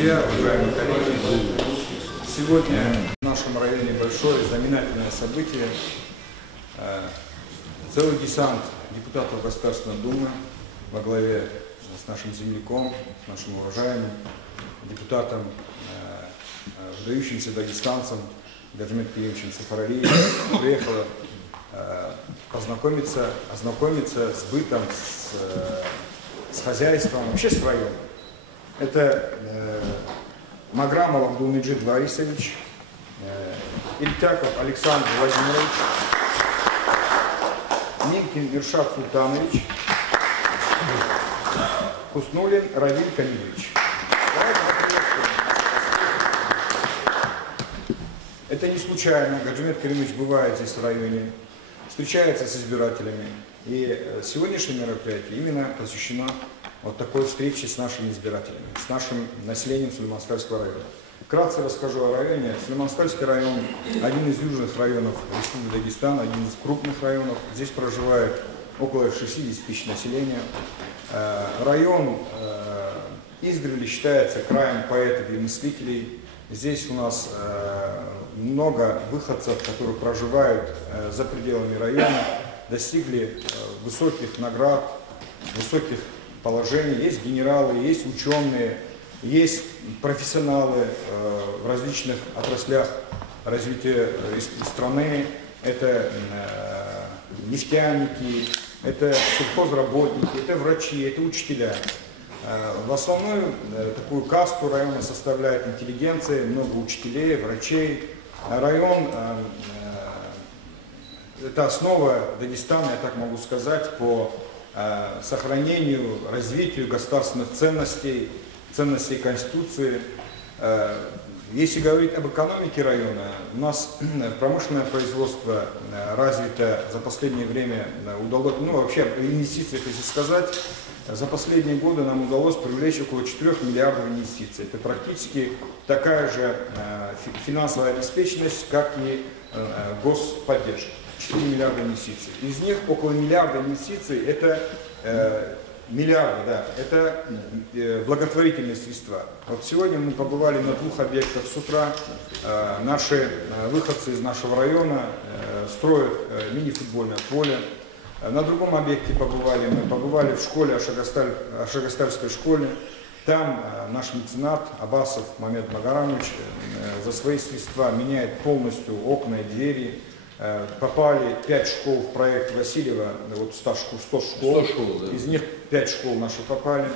друзья, уважаемые коллеги, сегодня в нашем районе большое знаменательное событие. Целый десант депутатов Государственной Думы во главе с нашим земляком, с нашим уважаемым депутатом, выдающимся дагестанцем Гаджимет Кирилловичем Сафаралиевым приехала ознакомиться с бытом, с хозяйством, вообще с районом. Это Маграмов Абдулмеджид Борисович, Ильтяков Александр Владимирович, Минкин Иршат Султанович, Хуснулин Равиль Камилович. Это не случайно. Гаджимет Кириллович бывает здесь в районе, встречается с избирателями. И сегодняшнее мероприятие именно посвящено вот такой встрече с нашими избирателями, с нашим населением Сулейман-Стальского района. Вкратце расскажу о районе. Сулейман-Стальский район – один из южных районов Республики Дагестан, один из крупных районов. Здесь проживает около 60 тысяч населения. Район издревле считается краем поэтов и мыслителей. Здесь у нас много выходцев, которые проживают за пределами района, достигли высоких наград, высоких положений. Есть генералы, есть ученые, есть профессионалы в различных отраслях развития страны. Это нефтяники, это сельхозработники, это врачи, это учителя. В основную такую касту района составляет интеллигенция, много учителей, врачей. Район – это основа Дагестана, я так могу сказать, по сохранению, развитию государственных ценностей, ценностей Конституции. Если говорить об экономике района, у нас промышленное производство развито за последнее время, удалось, вообще об инвестициях, если сказать, за последние годы нам удалось привлечь около 4 миллиардов инвестиций. Это практически такая же финансовая обеспеченность, как и господдержка. 4 миллиарда инвестиций. Из них около миллиарда инвестиций это миллиарды, да, это благотворительные средства. Вот сегодня мы побывали на 2 объектах с утра. Наши выходцы из нашего района строят мини-футбольное поле. На другом объекте мы побывали в школе, Ашагастальской школе. Там наш меценат Абасов Мамед Магарамович за свои средства меняет полностью окна и двери. Попали 5 школ в проект Васильева, вот 100 школ, да. Из них 5 школ наши попали,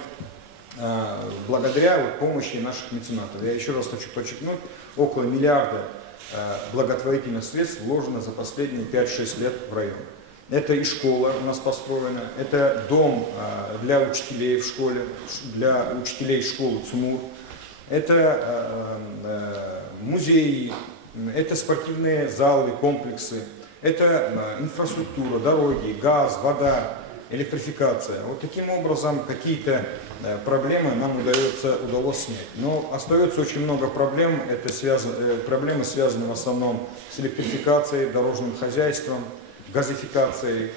благодаря помощи наших меценатов. Я еще раз хочу подчеркнуть, около миллиарда благотворительных средств вложено за последние 5-6 лет в район. Это и школа у нас построена, это дом для учителей в школе, для учителей школы ЦУМУР, это музеи, это спортивные залы, комплексы, это инфраструктура, дороги, газ, вода, электрификация. Вот таким образом какие-то проблемы нам удалось снять. Но остается очень много проблем. Это проблемы связаны в основном с электрификацией, дорожным хозяйством, газификацией.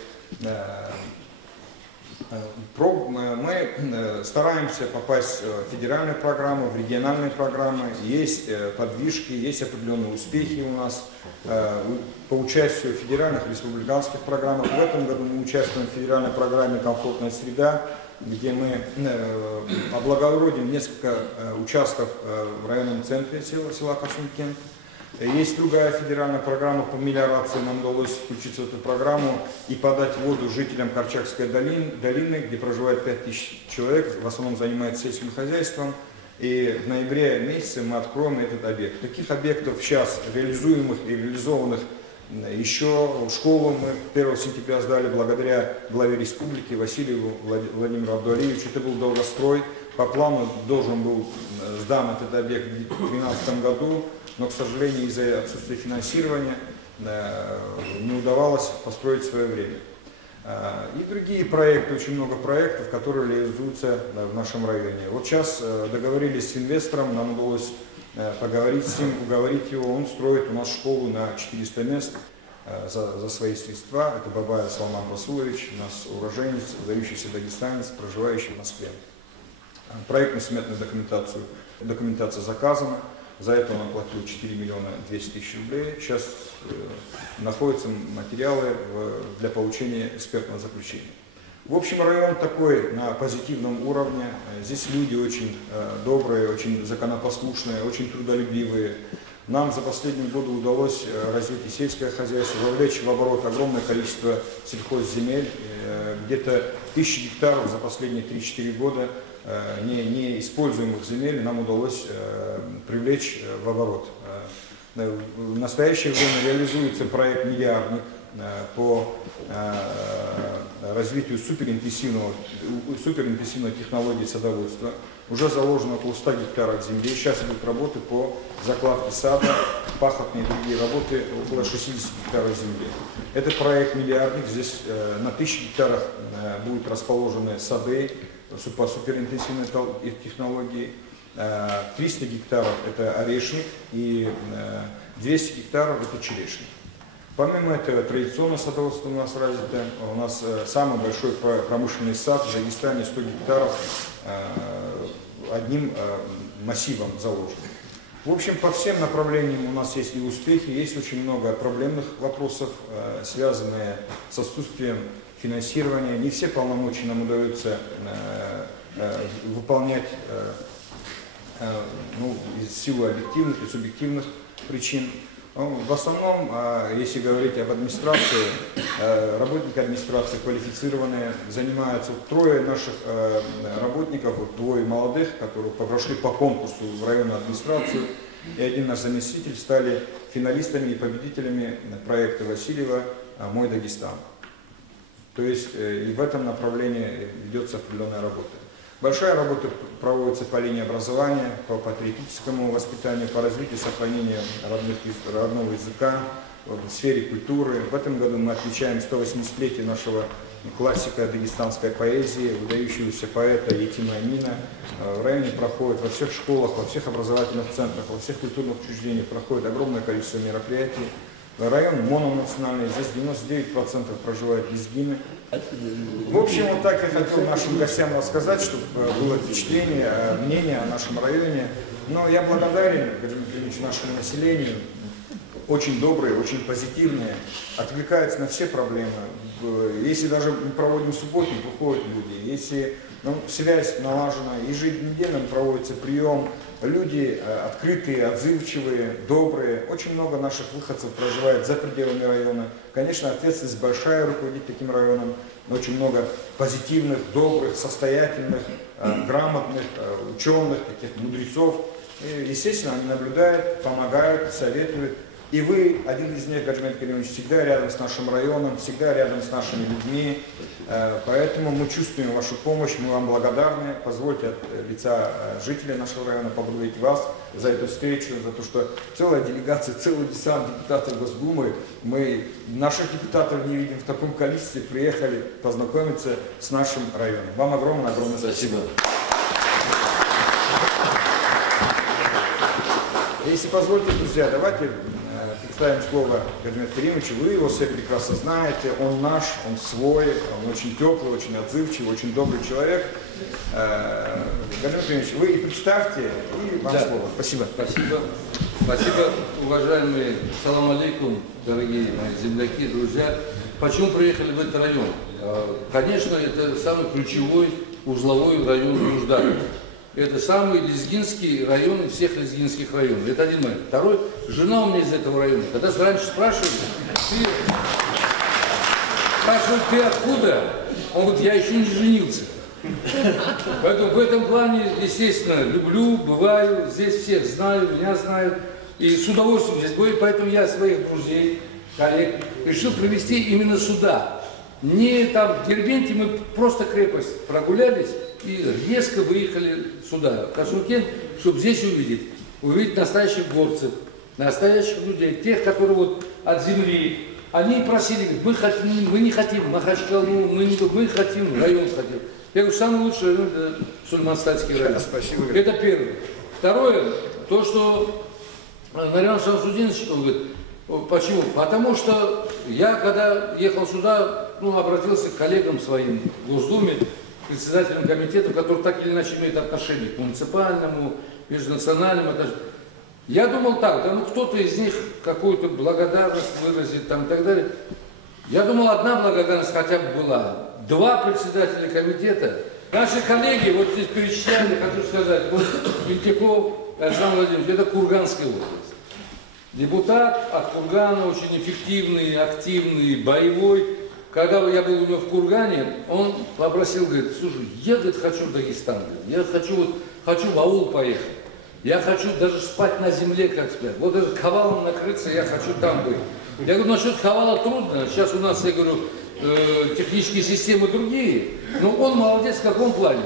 Мы стараемся попасть в федеральную программу, в региональные программы. Есть подвижки, есть определенные успехи у нас по участию в федеральных и республиканских программах. В этом году мы участвуем в федеральной программе «Комфортная среда», где мы облагородим несколько участков в районном центре села Касумкент. Есть другая федеральная программа по мелиорации. Нам удалось включиться в эту программу и подать воду жителям Корчагской долины, где проживает 5000 человек, в основном занимаются сельским хозяйством. И в ноябре месяце мы откроем этот объект. Таких объектов сейчас реализуемых и реализованных еще. Школу мы 1 сентября сдали благодаря главе республики Васильеву Владимиру Абдуалиевичу. Это был долгострой. По плану должен был сдан этот объект в 2012 году. Но, к сожалению, из-за отсутствия финансирования не удавалось построить в свое время. И другие проекты, очень много проектов, которые реализуются в нашем районе. Вот сейчас договорились с инвестором, нам удалось поговорить с ним, уговорить его. Он строит у нас школу на 400 мест за свои средства. Это Бабаев Салман Расулович, у нас уроженец, выдающийся дагестанец, проживающий в Москве. Проектно-сметную документацию Документация заказана. За это он оплатил 4 миллиона 200 тысяч рублей. Сейчас находятся материалы для получения экспертного заключения. В общем, район такой на позитивном уровне. Здесь люди очень добрые, очень законопослушные, очень трудолюбивые. Нам за последние годы удалось развить и сельское хозяйство, вовлечь в оборот огромное количество сельхозземель. Где-то 1000 гектаров за последние 3-4 года неиспользуемых земель нам удалось привлечь в оборот. В настоящее время реализуется проект «Миллиардник» по развитию суперинтенсивной технологии садоводства. Уже заложено около 100 гектаров земли. Сейчас идут работы по закладке сада, пахотные и другие работы, около 60 гектаров земли. Это проект «Миллиардник». Здесь на 1000 гектарах будут расположены сады по суперинтенсивной технологии. 300 гектаров это орешник и 200 гектаров это черешник. Помимо этого, традиционное садоводство у нас развито. У нас самый большой промышленный сад в Дагестане, 100 гектаров, одним массивом заложен. В общем, по всем направлениям у нас есть и успехи, есть очень много проблемных вопросов, связанные с отсутствием финансирования. Не все полномочия нам удается выполнять из силы объективных и субъективных причин. В основном, если говорить об администрации, работники администрации квалифицированные, занимаются трое наших работников, двое молодых, которые прошли по конкурсу в районную администрацию, и один наш заместитель стали финалистами и победителями проекта Васильева «Мой Дагестан». То есть и в этом направлении ведется определенная работа. Большая работа проводится по линии образования, по патриотическому воспитанию, по развитию сохранения родного языка, в сфере культуры. В этом году мы отмечаем 180-летие нашего классика дагестанской поэзии, выдающегося поэта Етима Амина. В районе проходит во всех школах, во всех образовательных центрах, во всех культурных учреждениях проходит огромное количество мероприятий. Район мононациональный, здесь 99% проживают лезгины. В общем, вот так я хотел нашим гостям рассказать, чтобы было впечатление, мнение о нашем районе. Но я благодарен, Гаджимат Каримович, нашему населению. Очень добрые, очень позитивные, отвлекаются на все проблемы. Если даже мы проводим субботник, выходят люди. Если связь налажена, еженедельно проводится прием. Люди открытые, отзывчивые, добрые. Очень много наших выходцев проживает за пределами района. Конечно, ответственность большая руководить таким районом. Очень много позитивных, добрых, состоятельных, грамотных, ученых, таких мудрецов. И, естественно, они наблюдают, помогают, советуют. И вы, один из них, Гаджимат Каримович, всегда рядом с нашим районом, всегда рядом с нашими людьми. Поэтому мы чувствуем вашу помощь, мы вам благодарны. Позвольте от лица жителей нашего района поблагодарить вас за эту встречу, за то, что целая делегация, целый десант депутатов Госдумы, мы наших депутатов не видим в таком количестве, приехали познакомиться с нашим районом. Вам огромное спасибо. Если позволите, друзья, давайте представим слово Гаджимату Каримовичу. Вы его все прекрасно знаете, он наш, он свой, он очень теплый, очень отзывчивый, очень добрый человек. Гаджимат Каримович, вы и представьте, и вам слово. Спасибо. Спасибо. Спасибо, уважаемые. Салам алейкум, дорогие мои земляки, друзья. Почему приехали в этот район? Конечно, это самый ключевой узловой район Южда. Это самый лезгинский район из всех лезгинских районов. Это один момент. Второй, жена у меня из этого района. Когда раньше спрашивали, ты откуда? Он говорит, я еще не женился. Поэтому в этом плане, естественно, люблю, бываю, здесь всех знаю, меня знают. И с удовольствием здесь бываю. Поэтому я своих друзей, коллег решил привезти именно сюда. Не там в Дербенте, мы просто крепость прогулялись. И резко выехали сюда, в Кашмукен, чтобы здесь увидеть настоящих горцев, настоящих людей, тех, которые вот от земли. Они просили, мы не хотим Махачкалу, мы хотим, район хотим. Я говорю, самый лучший район это Сульманстальский район. Спасибо. Это первое. Второе, то, что Нариман Шамсудинович говорит, почему? Потому что я, когда ехал сюда, обратился к коллегам своим в Госдуме, председателем комитета, который так или иначе имеет отношение к муниципальному, межнациональным отношениям. Я думал так, да ну кто-то из них какую-то благодарность выразит там и так далее. Я думал, одна благодарность хотя бы была. 2 председателя комитета. Наши коллеги, вот здесь перечисляли, хочу сказать, вот Винтяков Александр Владимирович, это Курганская область. Депутат от Кургана, очень эффективный, активный, боевой. Когда я был у него в Кургане, он попросил, говорит, слушай, я, говорит, хочу в Дагестан, я хочу в аул поехать. Я хочу даже спать на земле, как спят. Вот этот хавалом накрыться, я хочу там быть. Я говорю, насчет хавала трудно. Сейчас у нас, я говорю, технические системы другие. Но он молодец в каком плане?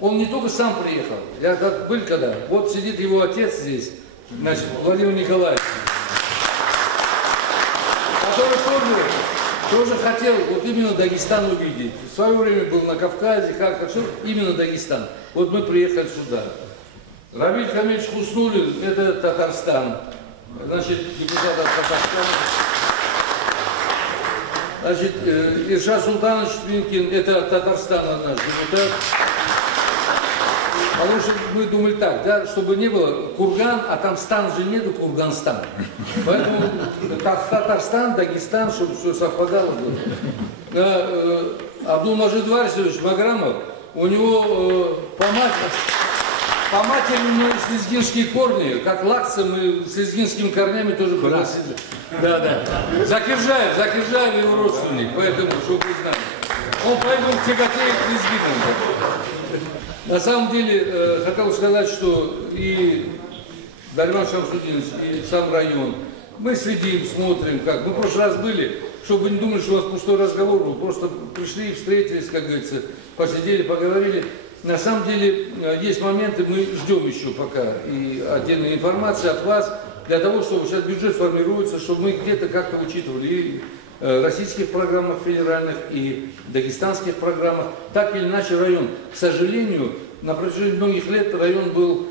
Он не только сам приехал. Я как был когда. Вот сидит его отец здесь, значит, Владимир Николаевич. Который тоже хотел вот именно Дагестан увидеть. В свое время был на Кавказе, как хочу, именно Дагестан. Вот мы приехали сюда. Равиль Хамидович Хуснуллин, это Татарстан. Значит, депутат от Татарстана. Значит, Иршат Султанович Твинкин, это Татарстан наш депутат. Потому что мы думали так, да, чтобы не было Курган, а там стан же нету, Курганстан. Поэтому Татарстан, Дагестан, чтобы все совпадало. Абдулмаджид Варисович Маграмов, у него по матери у него слезгинские корни, как лакцы, мы с лезгинскими корнями тоже пригласили. Да. Закиржаев его родственник, поэтому, чтобы вы знали. Он поэтому тяготеет к лезгинам. На самом деле, хотел сказать, что и Дарьман Шамсудинович, и сам район, мы следим, смотрим, как. Мы в прошлый раз были, чтобы вы не думали, что у вас пустой разговор был, просто пришли, встретились, как говорится, посидели, поговорили. На самом деле, есть моменты, мы ждем еще пока и отдельной информации от вас, для того, чтобы сейчас бюджет формируется, чтобы мы где-то как-то учитывали и российских программах федеральных, и дагестанских программах, так или иначе район. К сожалению, на протяжении многих лет район был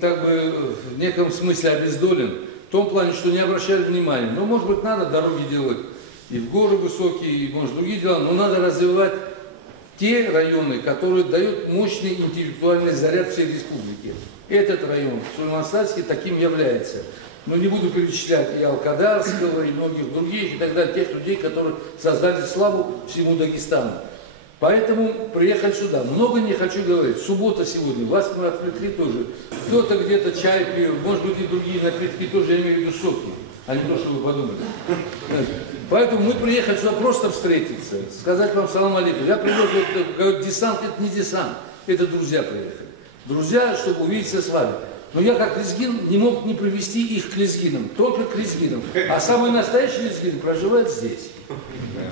как бы в неком смысле обездолен, в том плане, что не обращали внимания. Но, может быть, надо дороги делать и в горы высокие, и, может, другие дела, но надо развивать те районы, которые дают мощный интеллектуальный заряд всей республике. Этот район, Сулейман-Стальский, таким является. Но не буду перечислять и Алкадарского, и многих других, и так далее, тех людей, которые создали славу всему Дагестану. Поэтому приехали сюда. Много не хочу говорить. Суббота сегодня, вас мы отвлекли тоже. Кто-то где-то чай пьет, может быть, и другие напитки тоже, я имею в виду соки, а не то, что вы подумали. Поэтому мы приехали сюда просто встретиться, сказать вам салам алейкум. Я привез, вот, десант, это не десант, это друзья приехали. Друзья, чтобы увидеться с вами. Но я как лезгин не мог не привести их к лезгинам, только к лезгинам. А самый настоящий лезгин проживает здесь.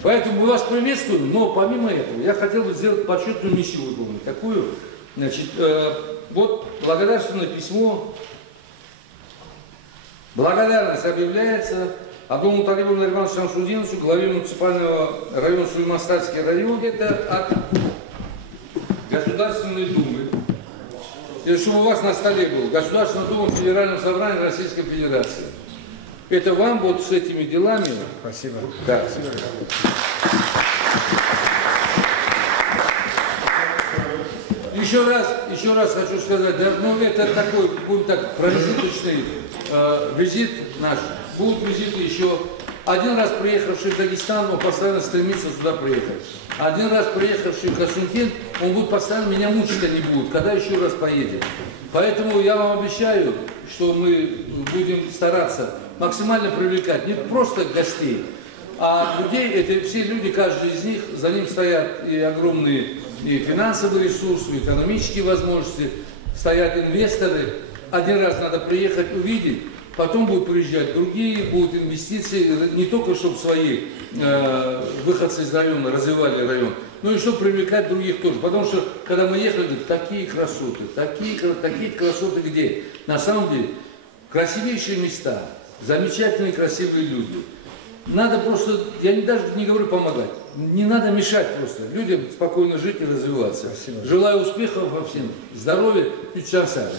Поэтому мы вас приветствуем, но помимо этого я хотел бы сделать почетную миссию выполнить. Такую, значит, вот благодарственное письмо. Благодарность объявляется Абдулмуталибу Нариману Шамсудиновичу, главе муниципального района Сулейман-Стальский район. Это от Государственной Думы. И чтобы у вас на столе был Государственная Дума в Федеральном собрании Российской Федерации. Это вам вот с этими делами. Спасибо. Да. Еще раз хочу сказать, да, ну это такой, будем так, промежуточный визит наш. Будут визиты еще. Один раз приехавший в Дагестан, он постоянно стремится сюда приехать. Один раз приехавший в Хасункент, он будет постоянно меня мучить, они будут, когда еще раз поедет. Поэтому я вам обещаю, что мы будем стараться максимально привлекать не просто гостей, а людей, это все люди, каждый из них, за ним стоят и огромные и финансовые ресурсы, и экономические возможности, стоят инвесторы. Один раз надо приехать, увидеть. Потом будут приезжать другие, будут инвестиции, не только чтобы свои выходцы из района развивали район, но и чтобы привлекать других тоже. Потому что, когда мы ехали, говорят, такие красоты, такие красоты где? На самом деле, красивейшие места, замечательные красивые люди. Надо просто, я даже не говорю помогать, не надо мешать просто людям спокойно жить и развиваться. Спасибо. Желаю успехов во всем, здоровья и часа.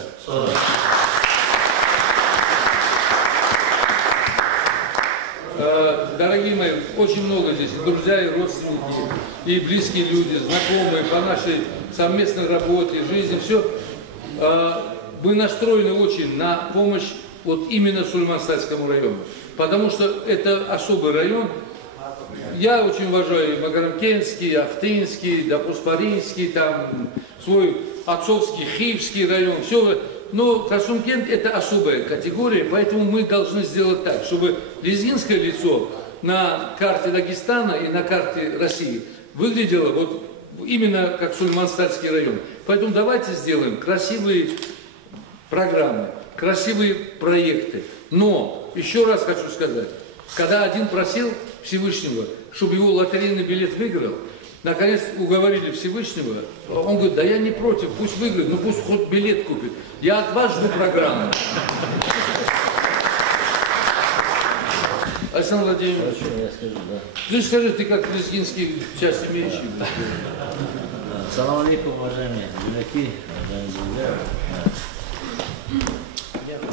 Дорогие мои, очень много здесь друзья и родственники, и близкие люди, знакомые по нашей совместной работе, жизни, все. мы настроены очень на помощь вот именно Сулейман-Статскому району, потому что это особый район. Я очень уважаю Магарамкентский, Ахтынский, Куспаринский, там свой отцовский Хивский район, все. Но Каршумкент это особая категория, поэтому мы должны сделать так, чтобы лезгинское лицо на карте Дагестана и на карте России выглядело вот именно как Сулейман-Статский район. Поэтому давайте сделаем красивые программы, красивые проекты. Но, еще раз хочу сказать, когда один просил Всевышнего, чтобы его лотерейный билет выиграл, наконец уговорили Всевышнего, он говорит, да я не против, пусть выиграет, ну пусть хоть билет купит. Я от вас жду программу. Александр Владимирович, я скажу, да. Ты скажи, ты как лезгинский часть имеющий. Салам алейкум, уважаемые земляки, уважаемые друзья.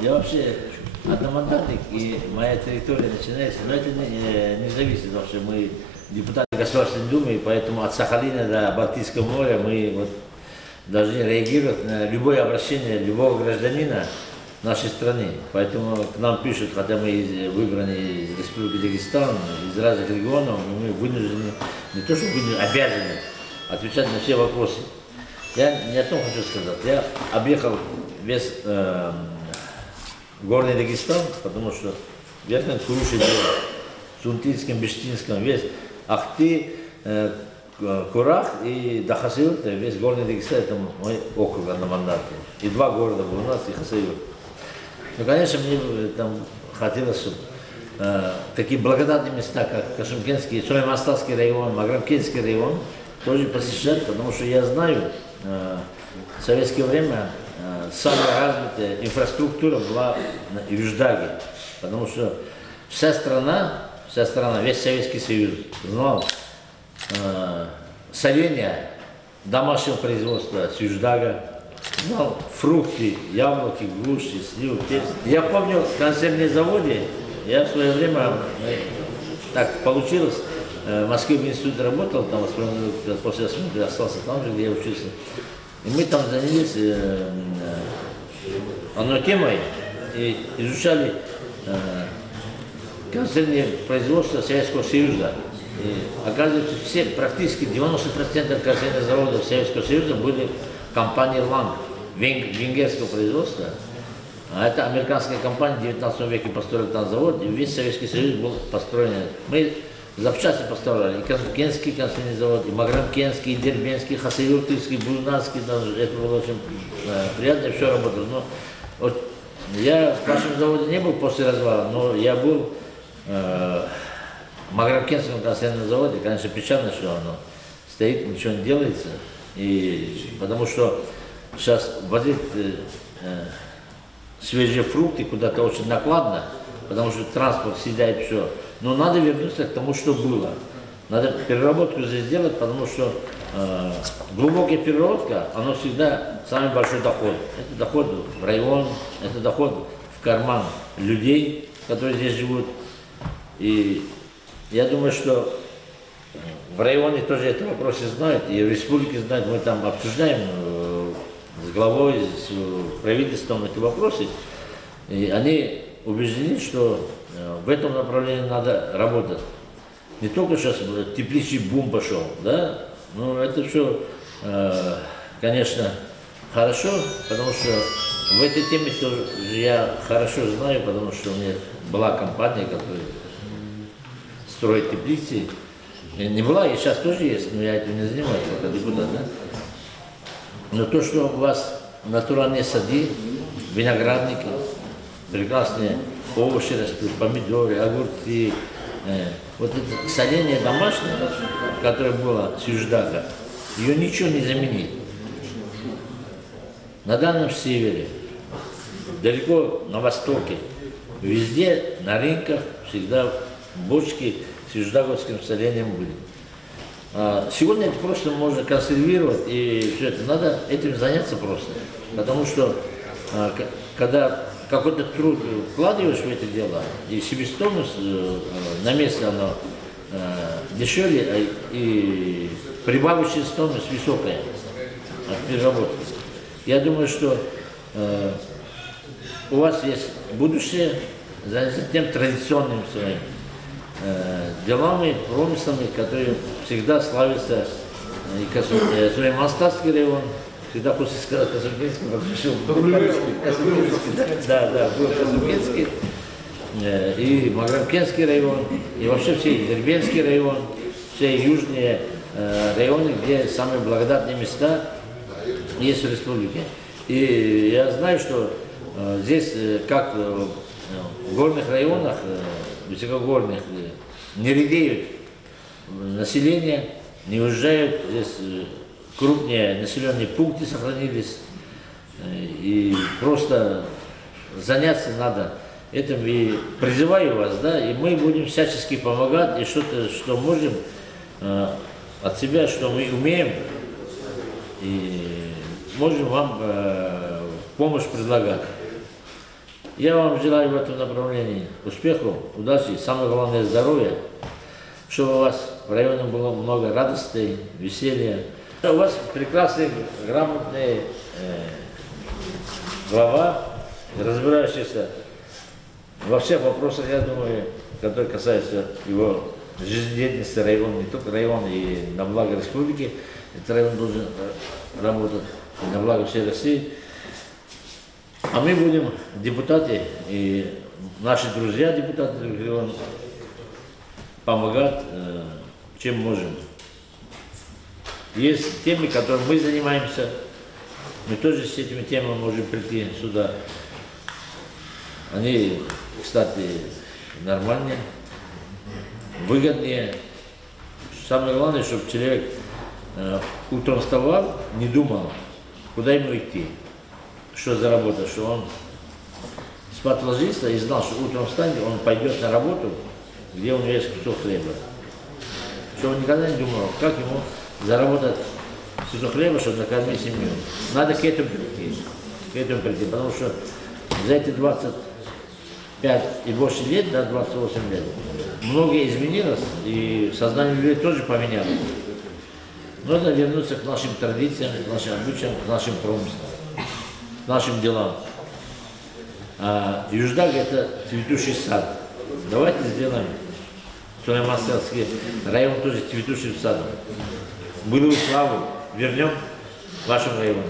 Я вообще одномандатник, и моя территория начинается, но это не зависит, потому что мы депутаты Государственной Думы, и поэтому от Сахалина до Балтийского моря мы вот должны реагировать на любое обращение любого гражданина нашей страны. Поэтому к нам пишут, хотя мы выбраны из Республики Дагестан, из разных регионов, но мы вынуждены, не то что вынуждены, обязаны отвечать на все вопросы. Я не о том хочу сказать. Я объехал весь горный Дагестан, потому что Верхний Куруши, Сунтинском, Бештинском, весь Ахты, Курах и до Хасавюрта, весь горный Дагестан, это мой округ одномандатный. И 2 города был у нас, и Хасавюрт. Ну, конечно, мне там хотелось, чтобы такие благодатные места, как Каршумкентский, Сулейман-Статский район, Магарамкентский район, тоже посещать, потому что я знаю, в советское время самая развитая инфраструктура была в Юждаге, потому что вся страна, весь Советский Союз знал соленья домашнего производства с Юждага, знал фрукты, яблоки, груши, сливы, перец. Я помню, в консервном заводе, я в свое время, так получилось, в Москве в институте работал, там после осмотра остался там же, где я учился. И мы там занялись одной темой и изучали консервное производство Советского Союза. И, оказывается, все, практически 90% консервных заводов Советского Союза были компании Ланг, венгерского производства. А это американская компания, в 19 веке построила там завод, и весь Советский Союз был построен. Мы запчасти поставляли, и Каршумкентский консервный завод, и Магарамкентский, и Дербенский, Хасавюртовский, Бузунацкий, это было очень приятно, все работало. Но вот, я в вашем заводе не был после развала, но я был в Магарамкентском консервном заводе. Конечно, печально, что оно стоит, ничего не делается, и потому что сейчас возить свежие фрукты куда-то очень накладно, потому что транспорт съедает все. Но надо вернуться к тому, что было. Надо переработку здесь сделать, потому что глубокая переработка, она всегда самый большой доход. Это доход в район, это доход в карман людей, которые здесь живут. И я думаю, что в районе тоже этот вопрос знают, и в республике знают, мы там обсуждаем с главой, с правительством эти вопросы. И они убеждены, что в этом направлении надо работать. Не только сейчас тепличный бум пошел, да, но это все, конечно, хорошо, потому что в этой теме тоже я хорошо знаю, потому что у меня была компания, которая строит теплицы. Не была, и сейчас тоже есть, но я этим не занимаюсь, пока депутат, да. Но то, что у вас натуральные сады, виноградники, прекрасные овощи растут, помидоры, огурцы, вот это соление домашнее, которое было с Юждага, ее ничего не заменит. На Дальнем Севере, далеко на востоке, везде на рынках всегда бочки с юждаговским солением были. Сегодня это просто можно консервировать, и все это надо этим заняться просто. Потому что когда какой-то труд вкладываешь в это дело, и себестоимость на месте оно дешевле, и прибавочная стоимость высокая от переработки. Я думаю, что у вас есть будущее за тем традиционным своим делами, промыслами, которые всегда славятся. И своим Монастырский район, всегда после Казумкинский, да, был Казумкинский, и Маграмкенский район, и вообще все Дербенский район, все южные районы, где самые благодатные места есть в республике. И я знаю, что здесь, как в горных районах, высокогорных, не редеют население, не уезжают, здесь крупнее населенные пункты сохранились, и просто заняться надо этим. И призываю вас, да, и мы будем всячески помогать, и что-то, что можем от себя, что мы умеем, и можем вам помощь предлагать. Я вам желаю в этом направлении успехов, удачи, самое главное здоровья, чтобы у вас в районе было много радости, веселья. У вас прекрасный, грамотный глава, разбирающийся во всех вопросах, я думаю, которые касаются его жизнедеятельности района, не только района, и на благо республики. Этот район должен работать на благо всей России. А мы будем, депутаты и наши друзья, депутаты региона, помогать, чем можем. Есть темы, которыми мы занимаемся, мы тоже с этими темами можем прийти сюда. Они, кстати, нормальные, выгоднее. Самое главное, чтобы человек утром вставал, не думал, куда ему идти, что за работа, что он спать ложится и знал, что утром встанет, он пойдет на работу, где у него есть кусок хлеба. Что он никогда не думал, как ему заработать кусок хлеба, чтобы накормить семью. Надо к этому прийти, потому что за эти 25 и больше лет, да, 28 лет, многое изменилось, и сознание людей тоже поменялось. Нужно вернуться к нашим традициям, к нашим обычаям, к нашим промыслам, к нашим делам. А Юждаг – это цветущий сад. Давайте сделаем Монастырский район тоже цветущим садом. Былую славу вернем вашему району.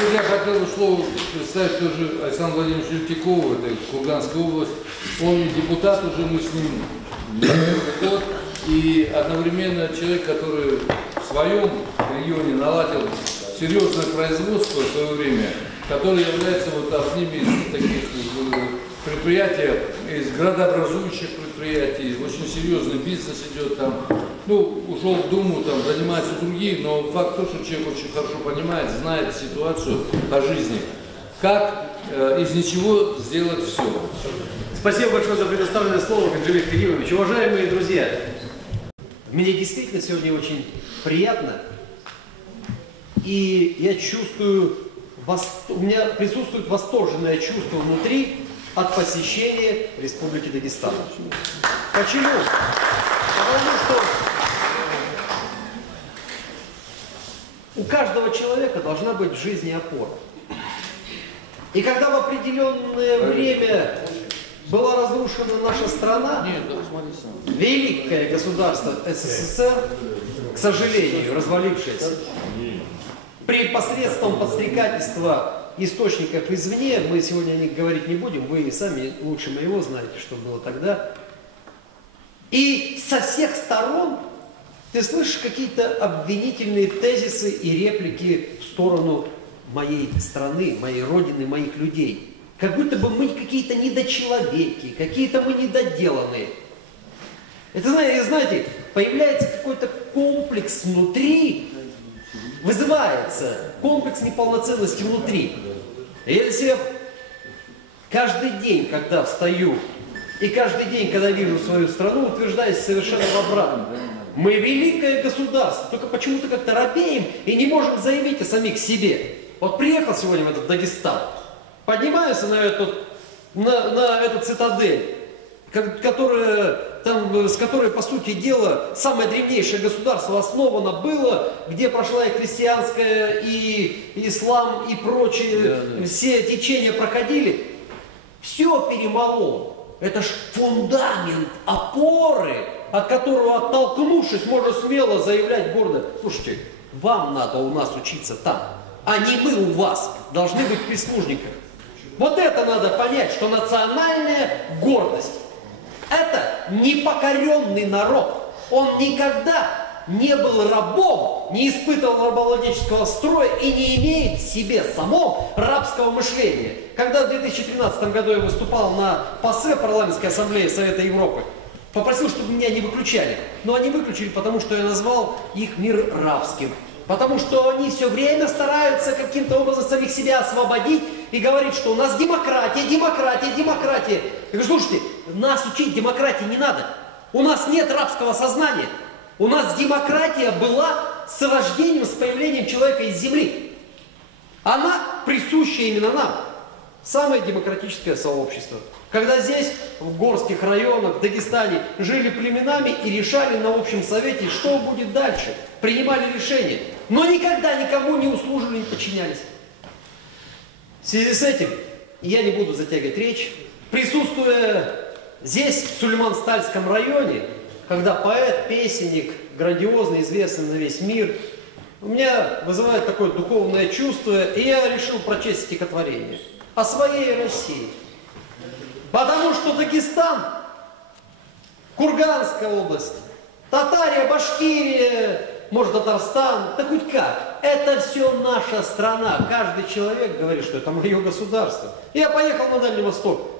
Друзья, хотел бы слово представить тоже Александру Владимировичу Лютикову, это Курганская область. Он депутат уже, мы с ним год, и одновременно человек, который в своем регионе наладил серьезное производство в свое время, которое является вот одним из таких предприятий, из градообразующих предприятий, очень серьезный бизнес идет там. Ну, ушел в Думу, там, занимаются другие, но факт то, что человек очень хорошо понимает, знает ситуацию по жизни. Как из ничего сделать все. Спасибо большое за предоставленное слово, Канджелик Кадимович. Уважаемые друзья, мне действительно сегодня очень приятно, и я чувствую, у меня присутствует восторженное чувство внутри от посещения Республики Дагестан. Почему? Потому что у каждого человека должна быть в жизни опора. И когда в определенное время была разрушена наша страна, великое государство СССР, к сожалению, развалившееся, при посредством подстрекательства источников извне, мы сегодня о них говорить не будем, вы сами лучше моего знаете, что было тогда. И со всех сторон ты слышишь какие-то обвинительные тезисы и реплики в сторону моей страны, моей родины, моих людей. Как будто бы мы какие-то недочеловеки, какие-то мы недоделанные. Это, знаете, появляется какой-то комплекс внутри, вызывается комплекс неполноценности внутри. И я для себя каждый день, когда встаю, и каждый день, когда вижу свою страну, утверждаюсь совершенно в обратном. Мы великое государство, только почему-то как-то робеем и не можем заявить о самих себе. Вот приехал сегодня в этот Дагестан, поднимаюсь на эту цитадель, с которой, по сути дела, самое древнейшее государство основано было, где прошла и христианская, и ислам, и прочие, все течения проходили, все перемололо. Это ж фундамент, опоры, от которого, оттолкнувшись, можно смело заявлять гордо: слушайте, вам надо у нас учиться там, а не мы у вас должны быть прислужниками. Вот это надо понять, что национальная гордость — это непокоренный народ. Он никогда не был рабом, не испытывал рабовладельческого строя и не имеет в себе самом рабского мышления. Когда в 2013 году я выступал на ПАСЕ, парламентской ассамблеи Совета Европы, попросил, чтобы меня не выключали. Но они выключили, потому что я назвал их мир рабским. Потому что они все время стараются каким-то образом самих себя освободить и говорить, что у нас демократия, демократия, демократия. Я говорю: слушайте, нас учить демократии не надо. У нас нет рабского сознания. У нас демократия была с рождением, с появлением человека из земли. Она присуща именно нам. Самое демократическое сообщество. Когда здесь, в горских районах, в Дагестане, жили племенами и решали на общем совете, что будет дальше. Принимали решения. Но никогда никому не услужили, не подчинялись. В связи с этим, я не буду затягивать речь, присутствуя здесь, в Сулейман-Стальском районе, когда поэт, песенник, грандиозно известный на весь мир, у меня вызывает такое духовное чувство, и я решил прочесть стихотворение о своей России. Потому что Дагестан, Курганская область, Татария, Башкирия, может, Татарстан, да хоть как, это все наша страна. Каждый человек говорит, что это мое государство. Я поехал на Дальний Восток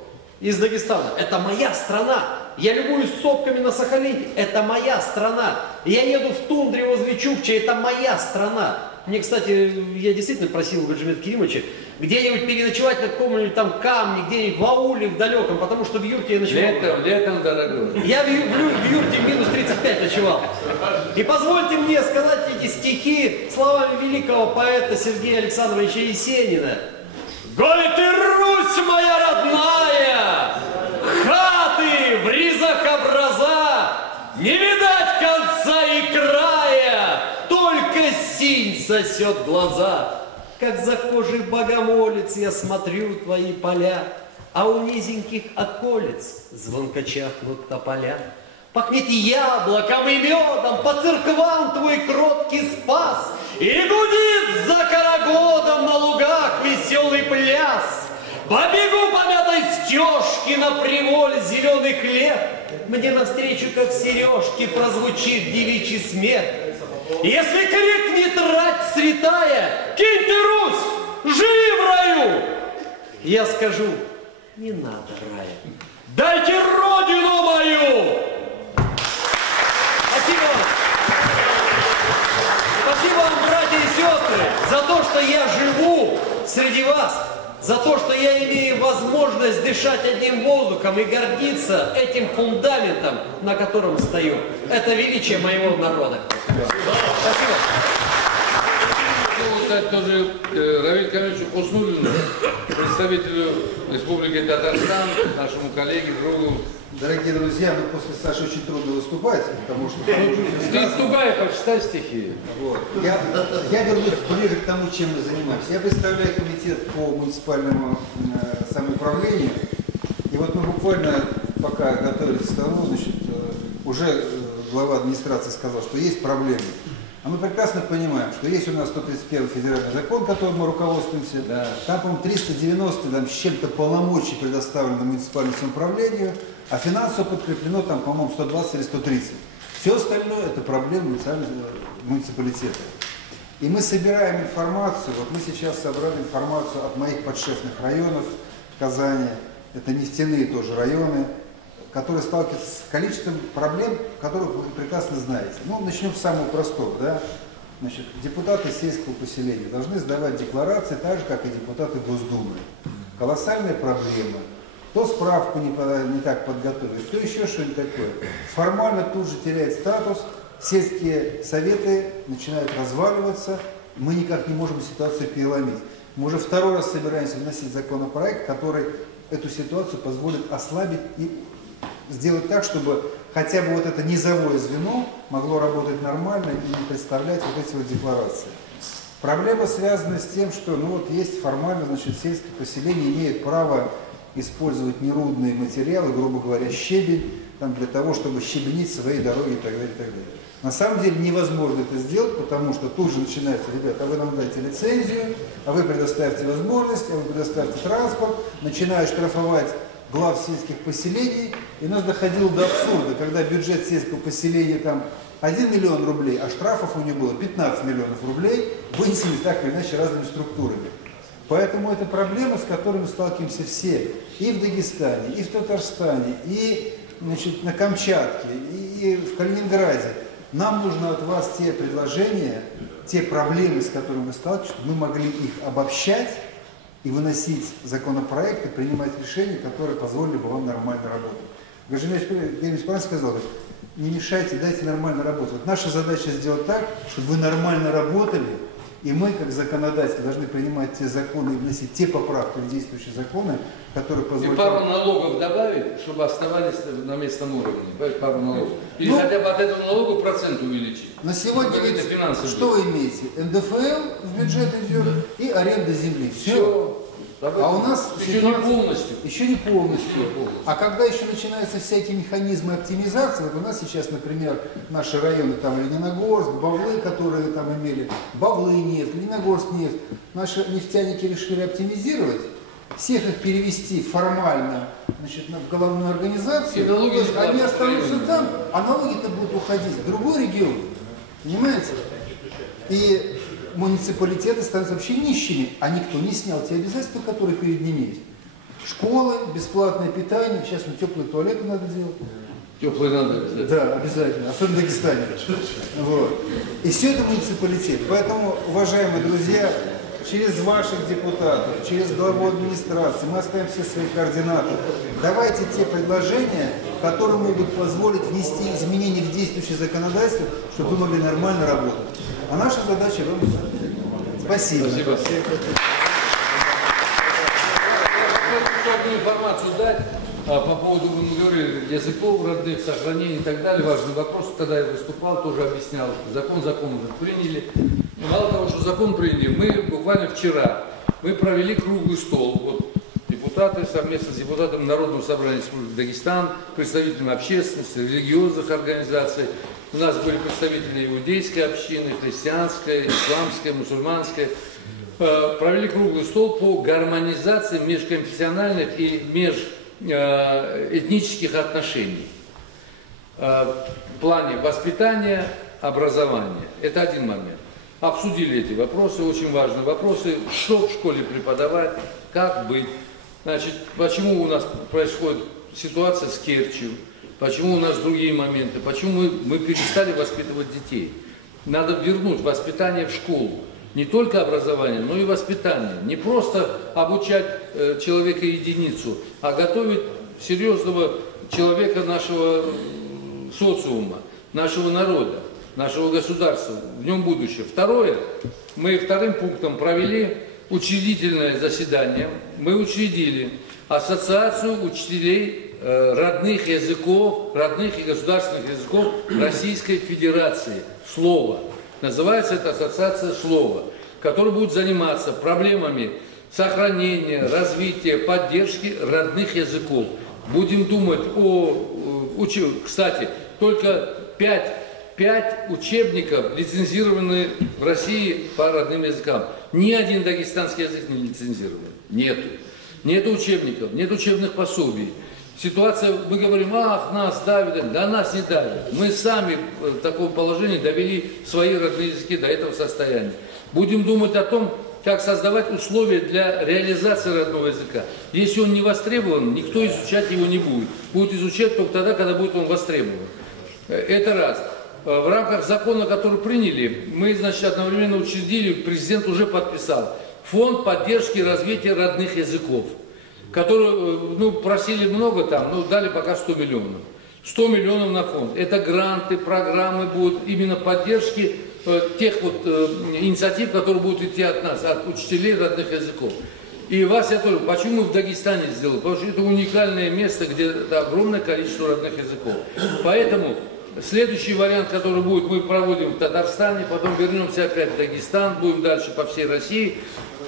из Дагестана. Это моя страна. Я любуюсь сопками на Сахалине. Это моя страна. Я еду в тундре возле Чукчи. Это моя страна. Мне, кстати, я действительно просил Гаджимета Керимовича где-нибудь переночевать на каком-нибудь там камне, где-нибудь в ауле, в далеком, потому что в юрте я ночевал. Летом дорогой. Я в юрте минус 35 ночевал. И позвольте мне сказать эти стихи словами великого поэта Сергея Александровича Есенина. «Голь ты, Русь моя родная, хаты в ризах образа, не видать конца и края, только синь сосет глаза. Как за кожей богомолец я смотрю твои поля, а у низеньких околиц звонко чахнут тополя. Пахнет яблоком и медом, по церквам твой кроткий спас, и гудит за карагодом на лугах веселый пляс. Побегу по мятой стежке на приволе зеленый хлеб, мне навстречу, как сережки, прозвучит девичий смех. Если крикнет рать святая: кинь ты, Русь, живи в раю! Я скажу: не надо рая, дайте родину мою! Спасибо вам! Спасибо вам, братья и сестры, за то, что я живу среди вас, за то, что я имею возможность дышать одним воздухом и гордиться этим фундаментом, на котором стою. Это величие моего народа. Спасибо. Хотел сказать тоже Равилю Камиловичу Хуснуллину, представителю Республики Татарстан, нашему коллеге, другу. Дорогие друзья, после Саши очень трудно выступать, потому что... Ты тугая, почитай стихи. Вот. Я вернусь ближе к тому, чем мы занимаемся. Я представляю комитет по муниципальному самоуправлению. И вот мы буквально, пока готовились к тому, значит, уже глава администрации сказал, что есть проблемы. А мы прекрасно понимаем, что есть у нас 131 федеральный закон, которым мы руководствуемся. Да. Там, по-моему, 390 там, с чем-то полномочий предоставлено муниципальному самоуправлению, а финансово подкреплено там, по-моему, 120 или 130. Все остальное это проблемы муниципалитета. И мы собираем информацию, вот мы сейчас собрали информацию от моих подшефных районов Казани, это нефтяные тоже районы, которые сталкиваются с количеством проблем, которых вы прекрасно знаете. Ну, начнем с самого простого, да. Значит, депутаты сельского поселения должны сдавать декларации так же, как и депутаты Госдумы. Колоссальная проблема. То справку не так подготовили, то еще что-нибудь такое. Формально тут же теряет статус, сельские советы начинают разваливаться, мы никак не можем ситуацию переломить. Мы уже второй раз собираемся вносить законопроект, который эту ситуацию позволит ослабить и сделать так, чтобы хотя бы вот это низовое звено могло работать нормально и не представлять вот эти вот декларации. Проблема связана с тем, что ну вот есть формально, значит, сельское поселение имеет право использовать нерудные материалы, грубо говоря, щебень, там, для того, чтобы щебенить свои дороги и так далее, и так далее. На самом деле невозможно это сделать, потому что тут же начинается, ребята, а вы нам дайте лицензию, а вы предоставьте возможность, а вы предоставьте транспорт, начинают штрафовать глав сельских поселений, и у нас доходило до абсурда, когда бюджет сельского поселения там 1 миллион рублей, а штрафов у него было 15 миллионов рублей, вынесены так или иначе разными структурами. Поэтому это проблема, с которой мы сталкиваемся все, и в Дагестане, и в Татарстане, и, значит, на Камчатке, и в Калининграде. Нам нужно от вас те предложения, те проблемы, с которыми мы сталкиваемся, чтобы мы могли их обобщать и выносить законопроекты, принимать решения, которые позволили бы вам нормально работать. Гражданин правильно сказал, не мешайте, дайте нормально работать. Вот наша задача сделать так, чтобы вы нормально работали, и мы, как законодатели, должны принимать те законы и вносить те поправки в действующие законы, которые позволяют... И пару налогов добавить, чтобы оставались на местном уровне. Пару налогов. Или хотя бы от этого налога процент увеличить. На сегодня ведь что вы имеете? НДФЛ в бюджет идет и аренда земли. Все. А у нас еще не полностью. Еще не полностью. А когда еще начинаются всякие механизмы оптимизации, вот у нас сейчас, например, наши районы, там Лениногорск, Бавлы, которые там имели, Бавлы нефть, Лениногорск нефть, наши нефтяники решили оптимизировать, всех их перевести формально, значит, в головную организацию, они останутся там, а налоги-то будут уходить в другой регион. Понимаете? И муниципалитеты станут вообще нищими, а никто не снял те обязательства, которые перед ними есть. Школы, бесплатное питание, сейчас теплые туалеты надо делать. Теплые надо обязательно. Да, обязательно, особенно в Дагестане. Вот. И все это муниципалитет. Поэтому, уважаемые друзья, через ваших депутатов, через главу администрации, мы оставим все свои координаты. Давайте те предложения, которые могут позволить внести изменения в действующее законодательство, чтобы вы могли нормально работать. А наша задача вам... Спасибо. Спасибо. Хочу одну информацию дать по поводу, вы говорили, языков родных, сохранения и так далее. Важный вопрос. Когда я выступал, тоже объяснял, что закон уже приняли. Но мало того, что закон приняли, мы буквально вчера провели круглый стол. Вот, депутаты совместно с депутатом Народного собрания Республики Дагестан, представителями общественности, религиозных организаций. У нас были представители иудейской общины, христианской, исламской, мусульманской. Провели круглый стол по гармонизации межконфессиональных и межэтнических отношений в плане воспитания, образования. Это один момент. Обсудили эти вопросы, очень важные вопросы, что в школе преподавать, как быть. Значит, почему у нас происходит ситуация с Керчью, почему у нас другие моменты, почему мы перестали воспитывать детей. Надо вернуть воспитание в школу. Не только образование, но и воспитание. Не просто обучать человека-единицу, а готовить серьезного человека нашего социума, нашего народа, нашего государства, в нем будущее. Второе, мы вторым пунктом провели учредительное заседание. Мы учредили Ассоциацию учителей родных языков, родных и государственных языков Российской Федерации. Слово. Называется это ассоциация «Слово», которая будет заниматься проблемами сохранения, развития, поддержки родных языков. Будем думать кстати, только 5 учебников лицензированы в России по родным языкам. Ни один дагестанский язык не лицензирован. Нету. Нет учебников, нет учебных пособий. Ситуация, мы говорим, нас давят, да нас не давят. Мы сами в таком положении довели свои родные языки до этого состояния. Будем думать о том, как создавать условия для реализации родного языка. Если он не востребован, никто изучать его не будет. Будет изучать только тогда, когда будет он востребован. Это раз. В рамках закона, который приняли, мы, значит, одновременно учредили, президент уже подписал, фонд поддержки и развития родных языков, который, просили много там, дали пока 100 миллионов. 100 миллионов на фонд. Это гранты, программы будут именно поддержки тех инициатив, которые будут идти от нас, от учителей родных языков. И вас я тоже, почему в Дагестане сделал? Потому что это уникальное место, где огромное количество родных языков. Поэтому следующий вариант, который будет, мы проводим в Татарстане, потом вернемся опять в Дагестан, будем дальше по всей России.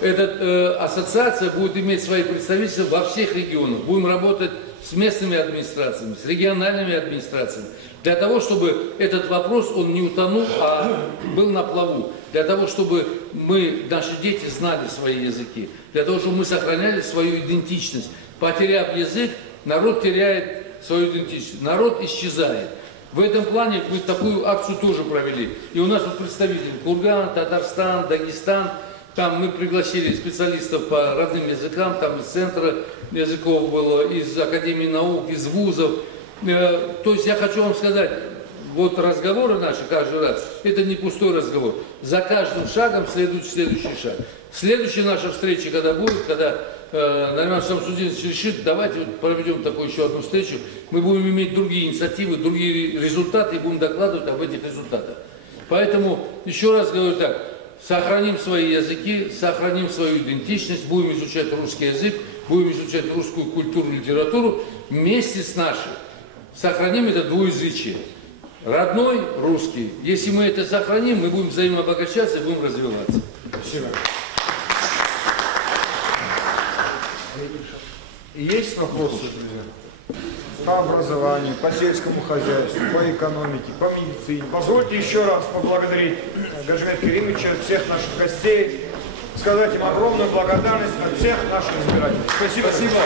Эта ассоциация будет иметь свои представительства во всех регионах. Будем работать с местными администрациями, с региональными администрациями, для того, чтобы этот вопрос, он не утонул, а был на плаву. Для того, чтобы наши дети знали свои языки, для того, чтобы мы сохраняли свою идентичность. Потеряв язык, народ теряет свою идентичность, народ исчезает. В этом плане мы такую акцию тоже провели. И у нас вот представители Курган, Татарстан, Дагестан. Там мы пригласили специалистов по родным языкам, там из Центра языков было, из Академии наук, из вузов. То есть я хочу вам сказать, вот разговоры наши каждый раз, это не пустой разговор. За каждым шагом следует следующий шаг. Следующая наша встреча, когда будет, когда Нариман Шамсудинович решит, давайте вот проведем такую еще одну встречу, мы будем иметь другие инициативы, другие результаты и будем докладывать об этих результатах. Поэтому еще раз говорю так, сохраним свои языки, сохраним свою идентичность, будем изучать русский язык, будем изучать русскую культуру, литературу, вместе с нашей. Сохраним это двуязычие. Родной, русский. Если мы это сохраним, мы будем взаимообогащаться и будем развиваться. Спасибо. Есть вопросы, друзья? По образованию, по сельскому хозяйству, по экономике, по медицине. Позвольте еще раз поблагодарить Гаджимета Керимовича, всех наших гостей, сказать им огромную благодарность от всех наших избирателей. Спасибо. Спасибо.